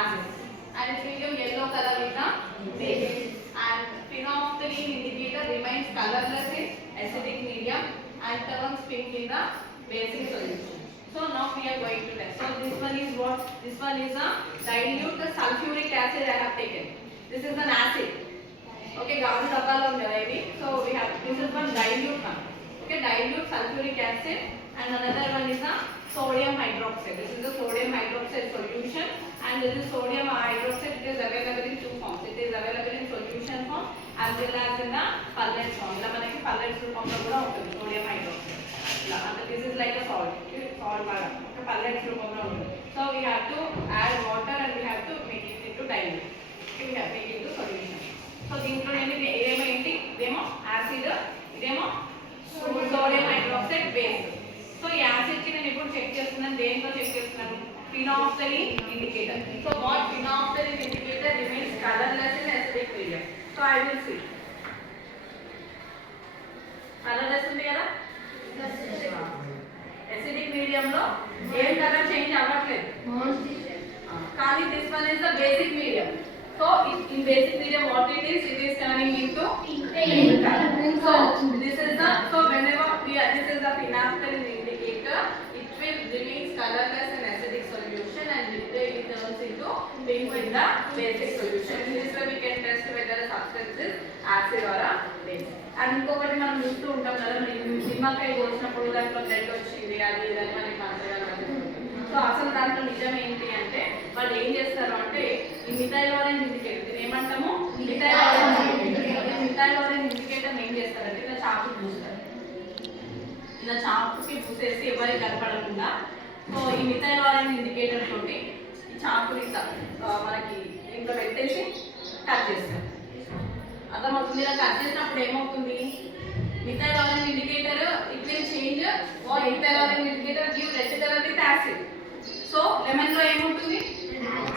acid. And it will give yellow color with the base. And phenolphthalein indicator remains colorless in acidic medium and turns pink in the basic solution. So now we are going to test. So this one is what? This one is a dilute the sulfuric acid I have taken. This is an acid. Okay, gazu dabbalo undi kada idi. So we have this is one dilute one. Okay, dilute sulfuric acid and another one is a sodium hydroxide. This is the sodium hydroxide solution and this is sodium hydroxide. It is available in two forms. It is available in solution form as well as in the pellets form. Ila manaki pellets రూపంలో కూడా ఉంటుంది sodium hydroxide. This is like a salt water. Okay, pellets రూపంలో ఉంటుంది. So we have to add water and we have to make it into dilute. Okay, we have to make it into solution. So దీంట్లో ఏమేంటి? ఇదేమో యాసిడ్, ఇదేమో sodium hydroxide base. So ఈ యాసిడ్ కి నేను ఇప్పుడు చెక్ చేస్తున్నాను. దేంతో చెక్ చేస్తున్నాను? phenolphthalein indicator. So what phenolphthalein indicator remains colorless in acidic medium. So I will see. Colorless ఉంది కదా? acidic medium లో ఏం కలర్ చేంజ్ అవ్వట్లేదు. కానీ this one is the basic medium. So in basic medium what it is turning into pink color. So this is the whenever this is the phenolphthalein indicator, it will remains colorless in acidic solution and it turns into pink in the basic solution. In this way we can test whether the substance is acid or a base. And ఇంకొకటి మనం చూస్తూ ఉంటాం కదా, నిమ్మకాయ కోసినప్పుడు దాంట్లో బ్లడ్ వచ్చింది అది ఇదని మనకి మాట్లాడాలి. సో అసలు దాంట్లో నిజం ఏంటి అంటే వాళ్ళు ఏం చేస్తారు అంటే ఈ మిథైల్ ఆరెంజ్ ఇండికేటర్, దీన్ని ఏమంటాము? మిథైల్ ఆరెంజ్ ఇండికేటర్ ఏం చేస్తారంటే ఇలా చాకు పూస్తారు. ఇలా చాకుకి పూసేసి ఎవరికి కనపడకుండా సో ఈ మిథైల్ ఆరెంజ్ ఇండికేటర్ తోటి ఈ చాకుని మనకి ఇంట్లో పెట్టేసి కట్ చేస్తారు. అర్థమవుతుంది? ఇలా కట్ చేసినప్పుడు ఏమవుతుంది? Methyl orange indicator it will change what methyl orange indicator give red colour with acid. So lemon లో ఏముంటుంది?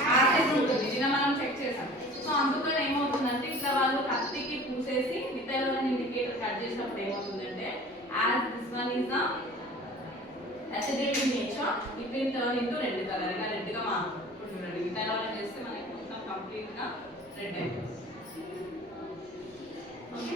యాసిడ్ ఉంటుంది. ఇలా మనం చెక్ చేసాం. సో అందుకని ఏమవుతుందంటే ఇట్లా వాళ్ళు కత్తికి పూసేసి మిథైల్ ఆరెంజ్ ఇండికేటర్ కట్ చేసినప్పుడు ఏమవుతుందంటే as this one is the acidic in nature, it will turn into red color. ఇలా రెడ్ గా మారుతుంది. ఇప్పుడు చూడండి మిథైల్ ఆరెంజ్ చేస్తే మనకి మొత్తం కంప్లీట్ గా రెడ్ అయిపోతుంది. ఓకే.